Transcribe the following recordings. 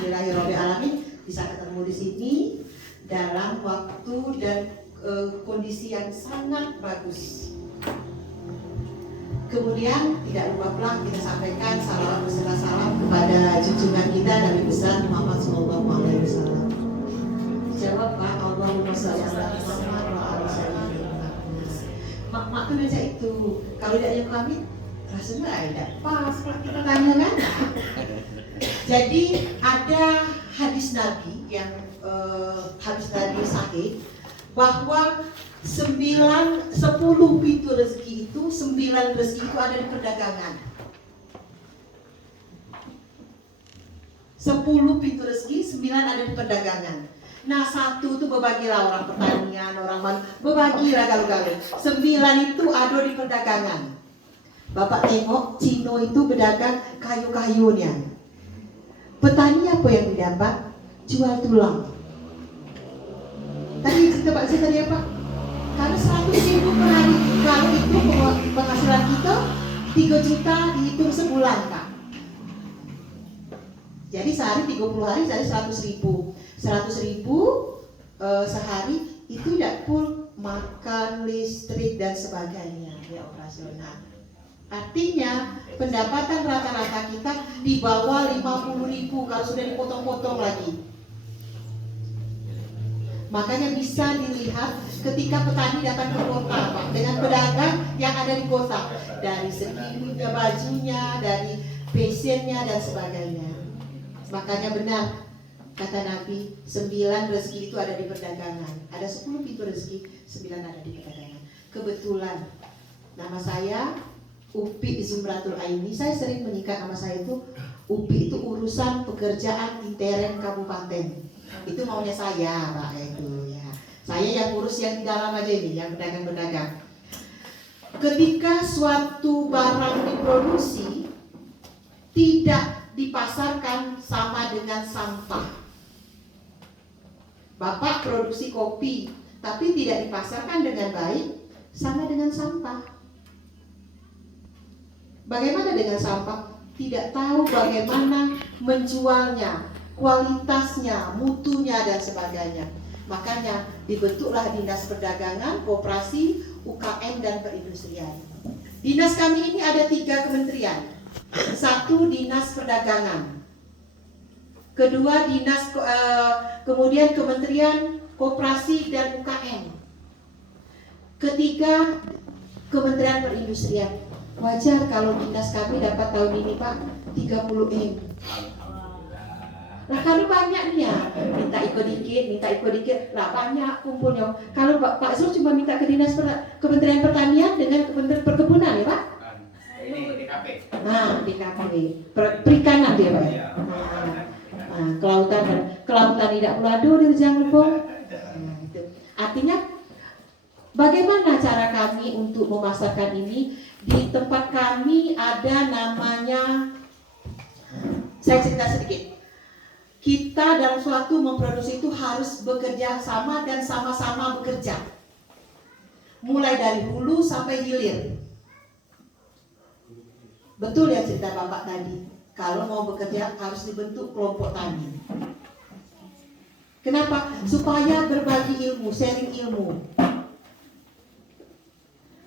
Alhamdulillahirobbilalamin bisa ketemu di sini dalam waktu dan kondisi yang sangat bagus. Kemudian tidak lupa pula kita sampaikan salawat beserta salam kepada junjungan kita Nabi besar Muhammad SAW. Jawab Pak, Allahumma sholli ala Muhammad wa ala sayyidina. Mak tuh baca itu. Kalau tidak yang kami rasanya tidak pas kita tanya kan. Jadi ada hadis Nabi yang hadis Nabi sahih bahwa 10 pintu rezeki itu 9 rezeki itu ada di perdagangan. 10 pintu rezeki 9 ada di perdagangan. Nah 1 itu berbagilah orang pertanian, orang berbagilah galuh-galuh. 9 itu ada di perdagangan. Bapak tengok Cino itu berdagang kayu-kayunya. Petani apa yang didapat? Jual tulang. Tadi kita Pak tadi apa? Karena 100.000 per hari. Kalau itu penghasilan kita 3 juta dihitung sebulan Kak. Jadi sehari 30 hari jadi 100.000. 100.000 sehari itu tidak full makan, listrik dan sebagainya ya operasional. Artinya pendapatan rata-rata kita di bawah 50.000 kalau sudah dipotong-potong lagi. Makanya bisa dilihat ketika petani datang ke kota Pak, dengan pedagang yang ada di kota, dari segi bajunya, dari fashionnya dan sebagainya. Makanya benar kata Nabi, 9 rezeki itu ada di perdagangan. Ada 10 pintu rezeki, 9 ada di perdagangan. Kebetulan nama saya Upi Zumratul Aini. Saya sering menyingkat nama saya itu Upi itu urusan pekerjaan intern kabupaten. Itu maunya saya Pak itu ya. Saya yang urus yang di dalam aja ini, yang pedagang-pedagang. Ketika suatu barang diproduksi tidak dipasarkan sama dengan sampah. Bapak produksi kopi tapi tidak dipasarkan dengan baik, sama dengan sampah. Bagaimana dengan sampah? Tidak tahu bagaimana menjualnya, kualitasnya, mutunya dan sebagainya. Makanya dibentuklah Dinas Perdagangan, Koperasi, UKM dan Perindustrian. Dinas kami ini ada 3 kementerian. 1 Dinas Perdagangan. Kedua kemudian Kementerian Koperasi dan UKM. Ketiga Kementerian Perindustrian. Wajar kalau dinas kami dapat tahun ini Pak 30M. Nah kalau banyak nih ya, minta ikut dikit, lah banyak kumpulnya. Kalau Pak Zul cuma minta ke Dinas Kementerian Pertanian dengan Kementerian Perkebunan ya Pak? Ini DKP. Nah DKP, perikanan dia Pak. Nah, kelautan tidak peladu di Rejang Lebong. Nah, itu. Artinya bagaimana cara kami untuk memasarkan ini? Di tempat kami ada namanya, saya cerita sedikit. Kita dalam suatu memproduksi itu harus bekerja sama dan sama-sama bekerja. Mulai dari hulu sampai hilir. Betul ya cerita Bapak tadi. Kalau mau bekerja harus dibentuk kelompok tani. Kenapa? Supaya berbagi ilmu, sharing ilmu.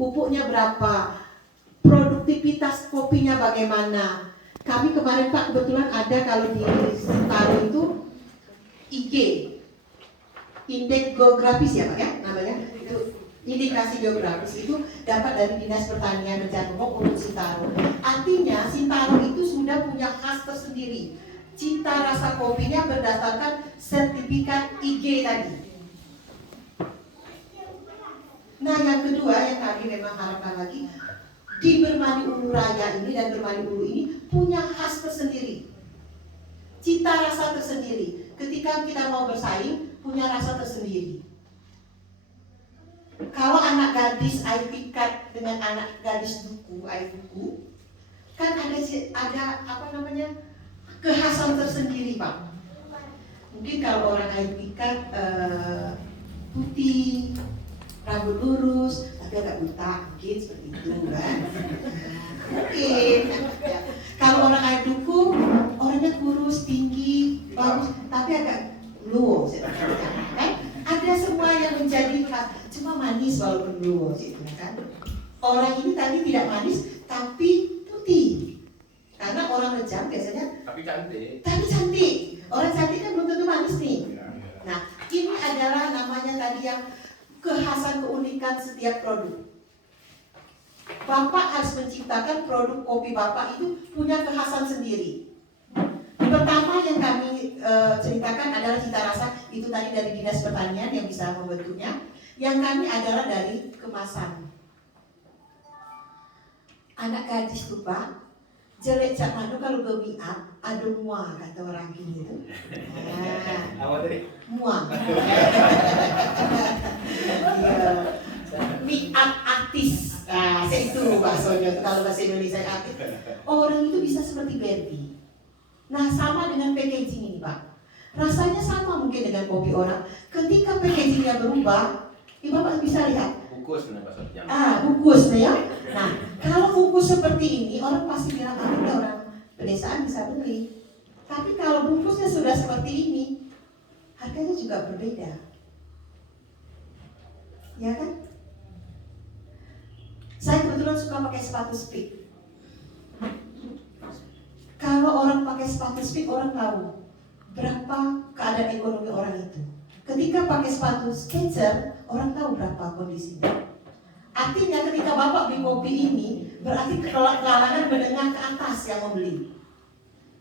Pupuknya berapa? Produktivitas kopinya bagaimana? Kami kemarin Pak kebetulan ada kalau di Sentaro itu IG, indeks geografis ya Pak ya namanya, itu indikasi geografis itu dapat dari Dinas Pertanian dan Pupuk untuk Sentaro. Artinya Sentaro itu sudah punya khas tersendiri. Cita rasa kopinya berdasarkan sertifikat IG tadi. Nah yang kedua yang kami memang harapkan lagi, di Bermani Ulu Raya ini dan Bermani Ulu ini punya khas tersendiri, cita rasa tersendiri. Ketika kita mau bersaing, punya rasa tersendiri. Kalau anak gadis air pikat dengan anak gadis duku, air duku, kan ada apa namanya kekhasan tersendiri Pak. Mungkin kalau orang air pikat putih, rambut lurus, tapi agak buta, mungkin seperti itu kan? Mungkin. Ya. Kalau orang air duku, orangnya kurus, tinggi, saya katakan, kan? Ada semua yang menjadi cuma manis walaupun luo, kan? Orang ini tadi tidak manis tapi putih, karena orang lejang biasanya. Tapi cantik. Orang cantik kan belum tentu manis nih. Nah, ini adalah namanya tadi yang kekhasan keunikan setiap produk. Bapak harus menciptakan produk kopi Bapak itu punya kekhasan sendiri. Pertama yang kami ceritakan adalah cita rasa, itu tadi dari Dinas Pertanian yang bisa membentuknya. Yang kami adalah dari kemasan. Anak gadis tuh Pak, jelek cak manu kalau berbiak, ada muah kata orang gini itu. Apa tadi? Muah. Make-up artis. Nah, itu bahasanya kalau bahasa Indonesia artis. Orang itu bisa seperti Barbie. Nah, sama dengan packaging ini Pak. Rasanya sama mungkin dengan kopi orang. Ketika packagingnya berubah, Bapak bisa lihat. Bungkus ya. Nah, kalau bungkus seperti ini, orang pasti bilang ini orang pedesaan bisa beli. Tapi kalau bungkusnya sudah seperti ini, harganya juga berbeda. Ya kan? Saya kebetulan suka pakai sepatu speed. Kalau orang pakai sepatu speed, orang tahu berapa keadaan ekonomi orang itu. Ketika pakai sepatu Skechers, orang tahu berapa kondisinya. Artinya ketika Bapak beli kopi ini, berarti kalangan menengah ke atas yang membeli.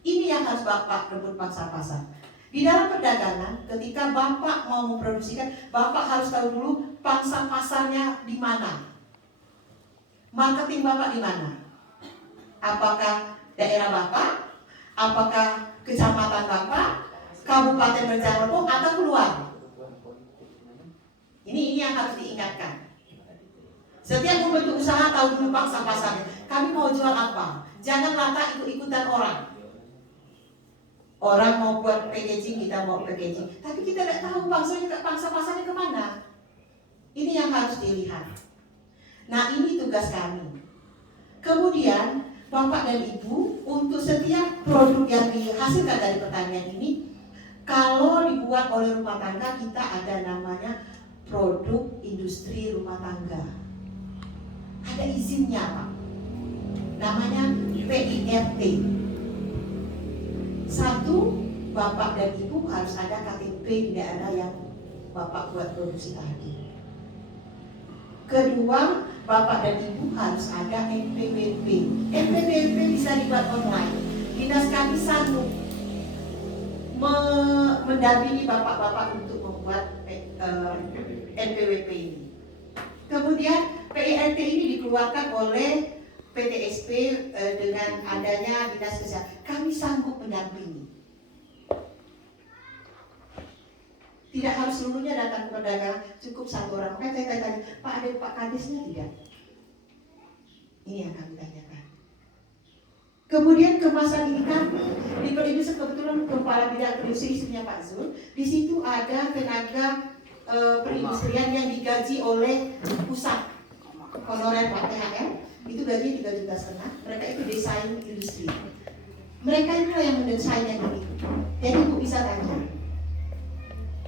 Ini yang harus Bapak rebut pangsa pasar. Di dalam perdagangan, ketika Bapak mau memproduksikan, Bapak harus tahu dulu pangsa pasarnya di mana. Marketing Bapak di mana? Apakah daerah Bapak? Apakah kecamatan Bapak? Kabupaten Banjarnegara atau keluar? Ini yang harus diingatkan. Setiap membentuk usaha tahu dulu pangsa pasarnya. Kami mau jual apa? Jangan rata ikut-ikutan orang. Orang mau buat packaging, kita mau packaging. Tapi kita tidak tahu pangsa pasarnya kemana. Ini yang harus dilihat. Nah, ini tugas kami. Kemudian Bapak dan Ibu, untuk setiap produk yang dihasilkan dari pertanian ini, kalau dibuat oleh rumah tangga, kita ada namanya produk industri rumah tangga. Ada izinnya Pak. Namanya PIRT. Satu, Bapak dan Ibu harus ada KTP di daerah yang Bapak buat produksi tadi. Kedua, Bapak dan Ibu harus ada NPWP. NPWP bisa dibuat online. Dinas kami sanggup mendampingi bapak-bapak untuk membuat NPWP ini. Kemudian PIRT ini dikeluarkan oleh PTSP dengan adanya Dinas Kesehatan. Kami sanggup mendampingi. Tidak harus seluruhnya datang ke perdagangan, cukup satu orang. Saya tanya, Pak ada Pak Kadesnya tidak? Ini yang kami tanyakan. Kemudian kemasan ini kami di Perindustrian kebetulan kepala bidang industri istrinya Pak Zul. Di situ ada tenaga perindustrian yang digaji oleh pusat, honorer Pak THR, itu gaji 3,5 juta. Mereka itu desain industri. Mereka itulah yang mendesainnya ini. Jadi Ibu bisa tanya,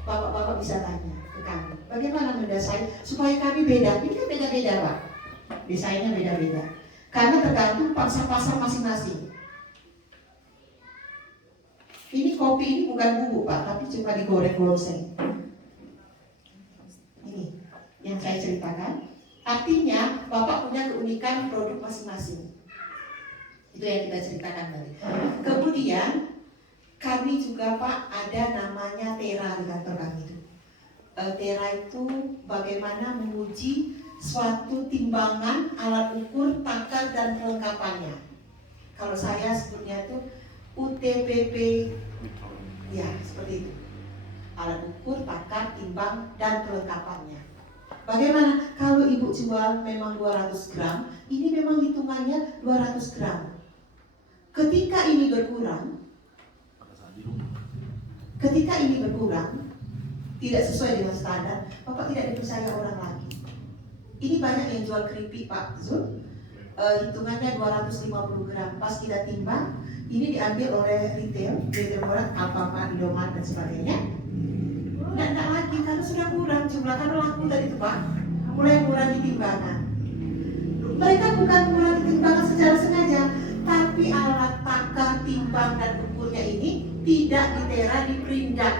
Bapak-bapak bisa tanya ke kami, bagaimana mendesain supaya kami beda. Ini kan beda-beda Pak, desainnya beda-beda. Karena tergantung pangsa pasar masing-masing. Ini kopi ini bukan bubuk Pak, tapi cuma digoreng longseng. Ini yang saya ceritakan. Artinya Bapak punya keunikan produk masing-masing. Itu yang kita ceritakan tadi. Kemudian kami juga Pak ada namanya TERA di kantor kami itu. TERA itu bagaimana menguji suatu timbangan, alat ukur, takar dan kelengkapannya. Kalau saya sebutnya itu UTPP, ya seperti itu. Alat ukur, takar, timbang dan kelengkapannya. Bagaimana kalau Ibu jual memang 200 gram, ini memang hitungannya 200 gram. Ketika ini berkurang, tidak sesuai dengan standar, Bapak tidak dipercaya orang lagi. Ini banyak yang jual keripik Pak Zul, hitungannya 250 gram. Pas kita timbang, ini diambil oleh retail orang Alfamart, Indomaret dan sebagainya. sudah kurang jumlah karena laku tadi itu Pak, mulai mengurangi timbangan. Mereka bukan mengurangi timbangan secara sengaja, tapi alat takar, timbang dan ukurnya ini tidak ditera, diperindak.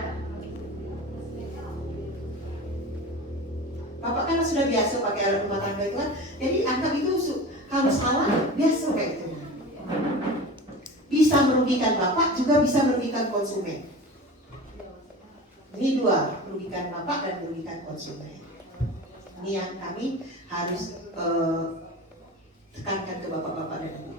Bapak kan sudah biasa pakai alat rumah tangga itu kan, jadi anggap itu harus salah, biasa kayak gitu. Bisa merugikan Bapak, juga bisa merugikan konsumen. Ini dua, merugikan Bapak dan merugikan konsumen. Ini yang kami harus tekankan ke Bapak-Bapak dan Ibu.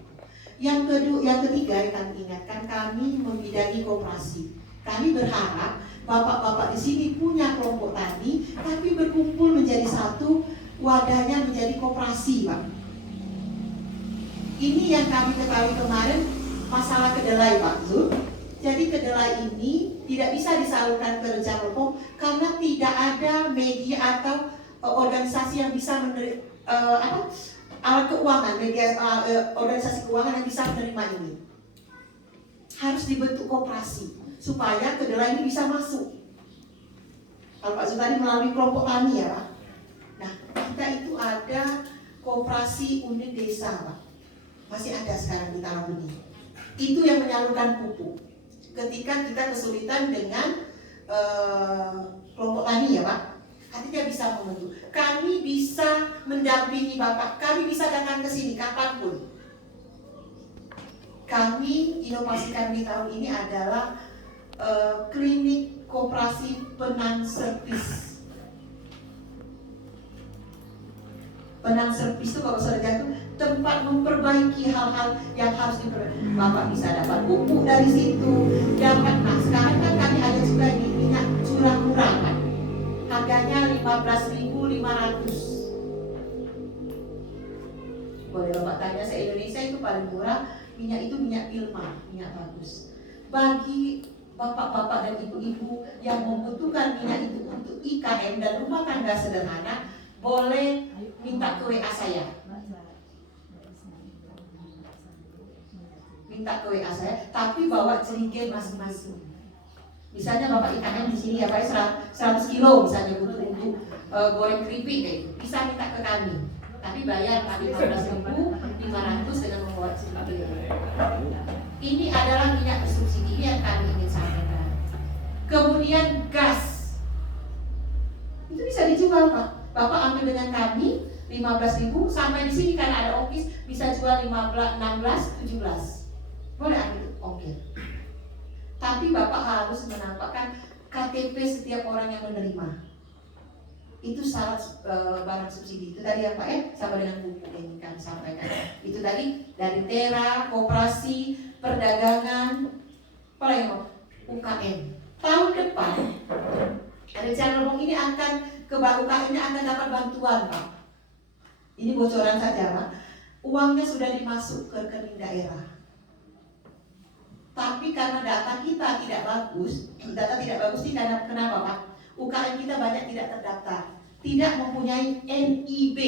Yang ketiga yang kami ingatkan, kami membidangi koperasi. Kami berharap Bapak-Bapak di sini punya kelompok tani, tapi berkumpul menjadi satu, wadahnya menjadi koperasi, Pak. Ini yang kami ketahui kemarin, masalah kedelai, Pak Zul. Jadi kedelai ini tidak bisa disalurkan ke Rejang Lepong karena tidak ada media atau organisasi yang bisa alat keuangan, organisasi keuangan yang bisa menerima ini. Harus dibentuk koperasi supaya kedelai ini bisa masuk. Kalau Pak Zul tadi melalui kelompok tani ya Pak. Nah, kita itu ada koperasi unit desa Pak. Masih ada sekarang di Talang Benih. Itu yang menyalurkan pupuk. Ketika kita kesulitan dengan kelompok tani ya Pak, artinya bisa membantu. Kami bisa mendampingi Bapak, kami bisa datang ke sini kapanpun. Kami inovasi kami tahun ini adalah klinik koperasi Penang Servis. Penang Servis itu kalau sudah jatuh tempat memperbaiki hal-hal yang harus diperbaiki. Bapak bisa dapat pupuk dari situ, dapat. Nah sekarang kan kami ada juga di minyak curah murah kan, harganya 15.500. Boleh Bapak tanya, se-Indonesia itu paling murah minyak itu minyak Pilma, minyak bagus. Bagi Bapak-bapak dan ibu-ibu yang membutuhkan minyak itu untuk IKM dan rumah tangga sederhana, boleh minta ke WA saya. Minta ke WA saya, tapi bawa cerige masing-masing. Misalnya Bapak IKM di sini ya Pak 100 kilo misalnya butuh untuk goreng keripik kayak gitu, bisa minta ke kami. Tapi bayar 15.500 dengan membawa cerige. Ini adalah minyak bersubsidi yang kami ingin sampaikan. Kemudian gas, itu bisa dijual Pak. Bapak ambil dengan kami 15.000, sampai di sini kan ada ongkis, bisa jual 15, 16, 17. Boleh ambil ongkir. Tapi Bapak harus menampakkan KTP setiap orang yang menerima. Itu syarat barang subsidi. Itu tadi ya Pak ya, sama dengan pupuk yang kami sampaikan. Itu tadi dari tera, koperasi, perdagangan, apa lagi UKM. Tahun depan Rejang Lepong ini akan UKM ini akan dapat bantuan Pak. Ini bocoran saja Pak. Uangnya sudah dimasuk ke rekening daerah. Tapi karena data kita tidak bagus ini karena kenapa Pak? UKM kita banyak tidak terdaftar, tidak mempunyai NIB.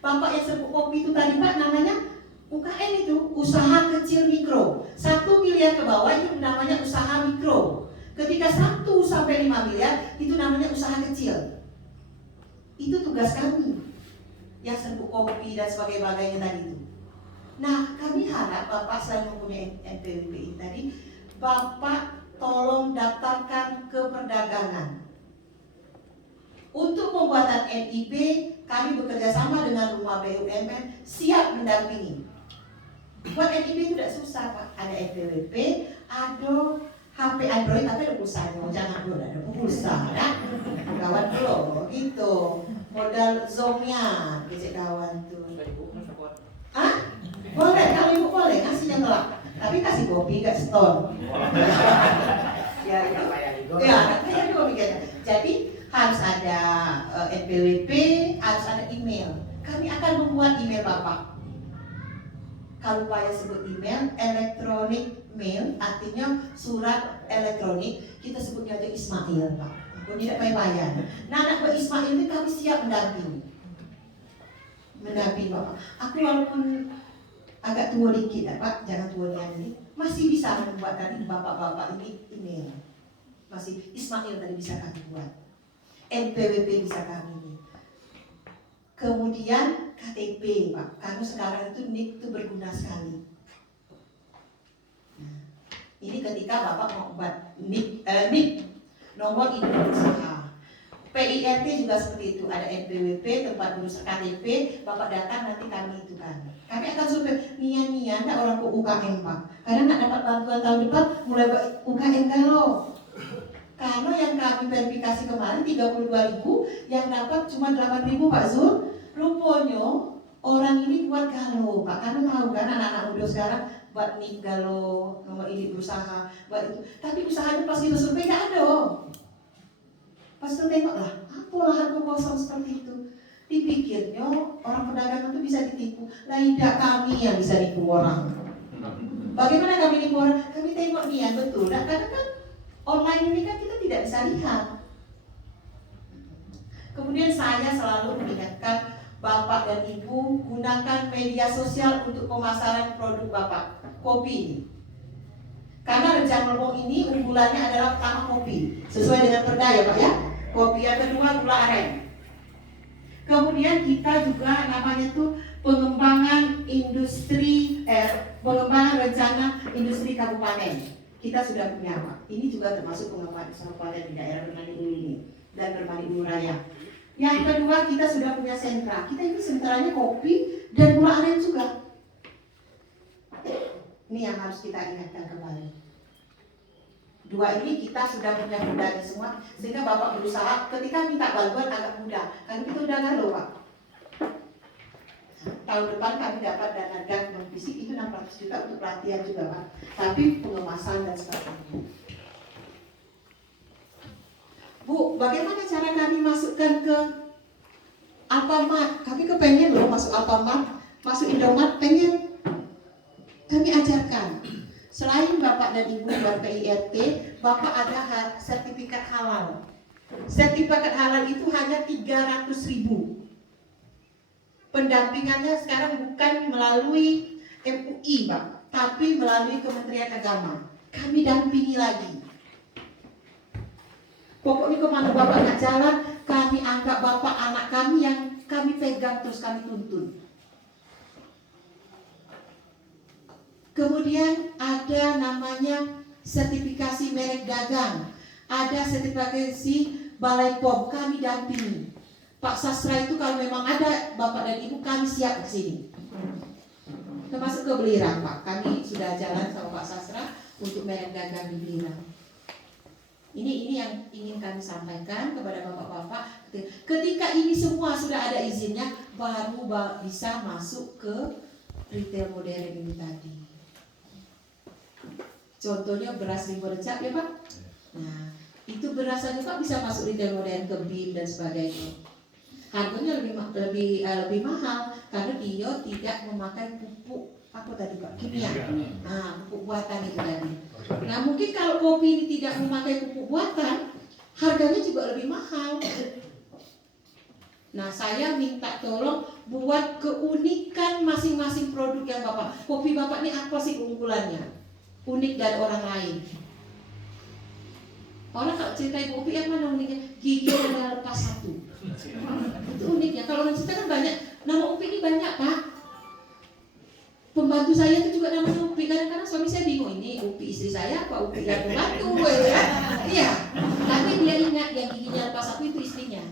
Bapak yang serbuk kopi itu tadi Pak namanya UKM itu usaha kecil mikro. 1 miliar ke bawah itu namanya usaha mikro. Ketika 1 sampai 5 miliar itu namanya usaha kecil. Itu tugas kami yang serbuk kopi dan sebagainya tadi itu. Nah kami harap Bapak selain mempunyai NPWP ini tadi, Bapak tolong daftarkan ke perdagangan. Untuk pembuatan NIB kami bekerja sama dengan Rumah BUMN siap mendampingi. Buat NIB itu tidak susah Pak. Ada NPWP, ada HP Android tapi ada pulsanya. Jangan dulu ada pulsa ya. Kawan dulu gitu. Modal Zoom-nya kecil kawan tuh. Hah? Boleh, kalau ibu boleh ngasihnya telak. Tapi kasih kopi, gak seton. Ya, kayak juga mikirnya. Jadi harus ada NPWP, harus ada email. Kami akan membuat email Bapak. Kalau Pak sebut email, elektronik mail, artinya surat elektronik, kita sebutnya aja Ismail Pak. Tidak bayar. Nah anak Pak Ismail ini kami siap mendampingi Bapak. Aku walaupun agak tua dikit ya Pak, jangan tua ini, masih bisa membuat tadi bapak-bapak ini email. Masih Ismail tadi bisa kami buat. NPWP bisa kami. Kemudian KTP Pak, karena sekarang itu NIK itu berguna sekali. Nah, ini ketika Bapak mau buat NIK nomor induk usaha. PIRT juga seperti itu, ada NPWP, tempat berusaha KTP, Bapak datang nanti kami itu kan. Kami akan survei, nian ada orang ke UKM Pak. Karena nak dapat bantuan tahun depan mulai UKM kalau. Karena yang kami verifikasi kemarin 32.000, yang dapat cuma 8.000 Pak Zul. Rupanya orang ini buat galau Pak, karena tahu kan anak-anak muda sekarang buat NIK galau, nomor induk berusaha, buat itu. Tapi usahanya pas kita survei nggak ada. Pas itu tengok lah, apa lahan kosong seperti itu. Dipikirnya orang pedagang itu bisa ditipu. Lah tidak, kami yang bisa tipu orang. Bagaimana kami tipu orang? Kami tengok nian betul. Nah, karena kan online ini kan kita tidak bisa lihat. Kemudian saya selalu mengingatkan Bapak dan Ibu, gunakan media sosial untuk pemasaran produk Bapak. Kopi ini. Karena Rejang Lebong ini unggulannya adalah pertama kopi, sesuai dengan perda ya Pak ya. Kopi, yang kedua gula aren. Kemudian kita juga namanya tuh pengembangan pengembangan rencana industri kabupaten. Kita sudah punya Pak. Ini juga termasuk pengembangan kabupaten di daerah Bermani Ulu ini dan Bermani Ulu Raya. Yang kedua kita sudah punya sentra. Kita ini sentranya kopi dan gula aren juga. Ini yang harus kita ingatkan kembali. Dua ini kita sudah punya mudahnya semua, sehingga Bapak berusaha ketika minta bantuan agak mudah, karena kita udah galau Pak. Tahun depan kami dapat dana dan fisik itu 600 juta untuk pelatihan juga Pak, tapi pengemasan dan sebagainya. Bu, bagaimana cara kami masukkan ke Alfamart? Kami kepengen loh masuk Alfamart, masuk Indomaret, pengen. Kami ajarkan. Selain Bapak dan Ibu buat PIRT, Bapak ada sertifikat halal. Sertifikat halal itu hanya 300.000. Pendampingannya sekarang bukan melalui MUI Pak, tapi melalui Kementerian Agama. Kami dampingi lagi. Pokoknya kemana Bapak nak jalan, kami anggap Bapak anak kami yang kami pegang terus kami tuntun. Kemudian ada namanya sertifikasi merek dagang, ada sertifikasi Balai POM, kami dampingi. Pak Sastra itu kalau memang ada Bapak dan Ibu, kami siap ke sini. Termasuk ke Belirang Pak, kami sudah jalan sama Pak Sastra untuk merek dagang di Belirang. Ini yang ingin kami sampaikan kepada Bapak-Bapak. Ketika ini semua sudah ada izinnya, baru bisa masuk ke retail modern ini tadi. Contohnya beras Limbo Recap ya Pak. Nah, itu beras aja Pak bisa masuk retail modern ke BIM dan sebagainya. Harganya lebih mahal karena dia tidak memakai pupuk apa tadi Pak? Kimia. Nah, pupuk buatan itu tadi. Nah, mungkin kalau kopi ini tidak memakai pupuk buatan, harganya juga lebih mahal. Nah, saya minta tolong buat keunikan masing-masing produk yang Bapak. Kopi Bapak ini apa sih keunggulannya? Unik dari orang lain. Orang kalau cerita kopi yang mana uniknya? Giginya lepas satu. Itu uniknya. Kalau orang cerita kan banyak. Nama Upi ini banyak Pak. Pembantu saya itu juga namanya Upi. Kadang-kadang suami saya bingung, ini Upi istri saya apa Upi yang pembantu ya? Iya. Tapi dia ingat yang giginya lepas satu itu istrinya.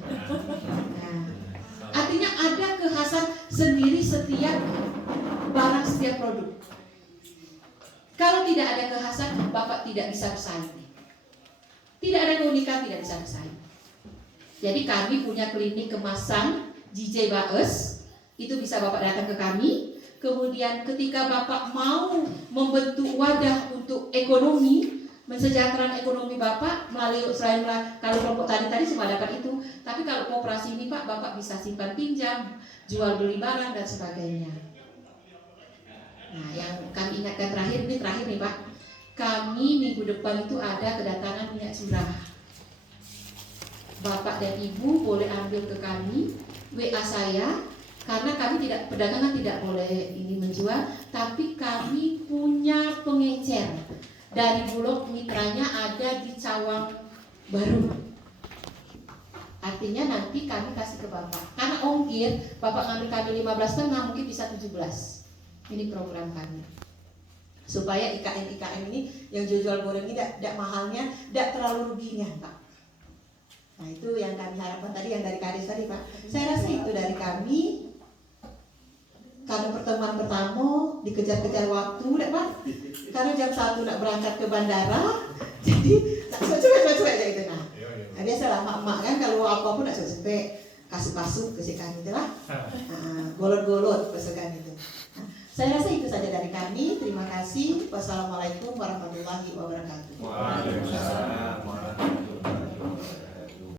Nah, artinya ada kekhasan sendiri setiap barang, setiap produk. Kalau tidak ada kekhasan, Bapak tidak bisa bersaing. Tidak ada keunikan, tidak bisa bersaing. Jadi kami punya klinik kemasan JJ Baes, itu bisa Bapak datang ke kami. Kemudian ketika Bapak mau membentuk wadah untuk ekonomi, mensejahterakan ekonomi Bapak melalui selain kalau kelompok tadi semua dapat itu, tapi kalau koperasi ini Pak, Bapak bisa simpan pinjam, jual beli barang dan sebagainya. Nah, yang kami ingatkan terakhir nih Pak, kami minggu depan itu ada kedatangan minyak curah. Bapak dan Ibu boleh ambil ke kami, WA saya, karena kami perdagangan tidak boleh ini menjual, tapi kami punya pengecer dari Bulog, mitranya ada di Cawang Baru. Artinya nanti kami kasih ke Bapak. Karena ongkir, Bapak ngambil kami 15,5 mungkin bisa 17. Ini program kami. Supaya IKN ini yang jual goreng ini tidak mahalnya, tidak terlalu ruginya, Pak. Nah itu yang kami harapkan tadi, yang dari Kades tadi, Pak. Saya rasa itu dari kami. Karena pertemuan pertama dikejar-kejar waktu, Pak. Karena jam 1 nak berangkat ke bandara, jadi cuek-cuek kayak gitu. Nah biasalah emak-emak kan kalau apa-apa nak sampai kasih pasuk ke sekan itu lah, golot-golot pesekan itu. Nah, saya rasa itu saja dari kami. Terima kasih. Wassalamualaikum warahmatullahi wabarakatuh. Waalaikumsalam.